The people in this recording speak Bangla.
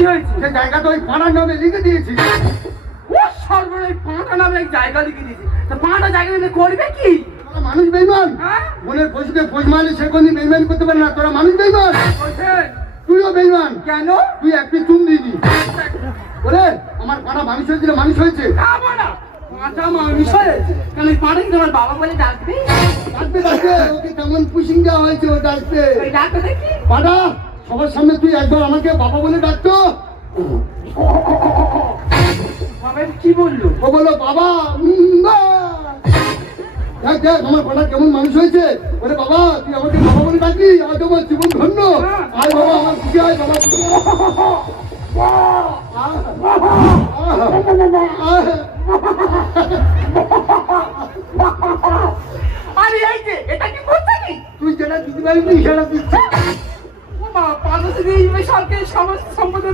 কি হয়েছে? সে জায়গাটা ওই পাড়ার নামে লিখে দিয়েছি। ও সর্বনাশ, পাঁটা নামে এক জায়গা লিখে দিয়েছে। তো পাঁটা জায়গা নিয়ে করবে কি? তোরা মানুষ বেইমান। হ্যাঁ? মনের পশুকে পোষ মারলে সে কোনদিন বেইমান করতে পারে না। তোরা মানুষ বেইমান। বলছেন? তুইও বেইমান। কেন? তুই একটি চুন দিবি বলে আমার পাড়া মানুষ হয়েছিল, মানুষ হয়েছে। খাবো না। পাঁটা মানুষ হয়েছে। কেন ওই পাঁটা কি তোমার বাবা বলে ডাকবে? ডাকবে ডাকবে, ওকে কেমন পুশিং দেওয়া হয়েছে ও ডাকবে। ওই ডাকবে দেখি। পাড়া সবার সামনে তুই একবার আমাকে বাবা বলে ডাকতো। বাবা কি বললো? ও বললো বাবা। দেখ দেখ আমার পাড়া কেমন মানুষ হয়েছে। ওরে বাবা তুই আমাকে বাবা বলে ডাকলি, আজ আমার জীবন ধন্য। আয় বাবা আমার খুশি, আয় বাবা খুশি। আরে এই যে এটা কি করছে কি? তুই যেটা দিতে পারিনি সেটা দিচ্ছি। ও মা, পাঁচশো দিয়ে সরকারি সমস্ত সম্পদের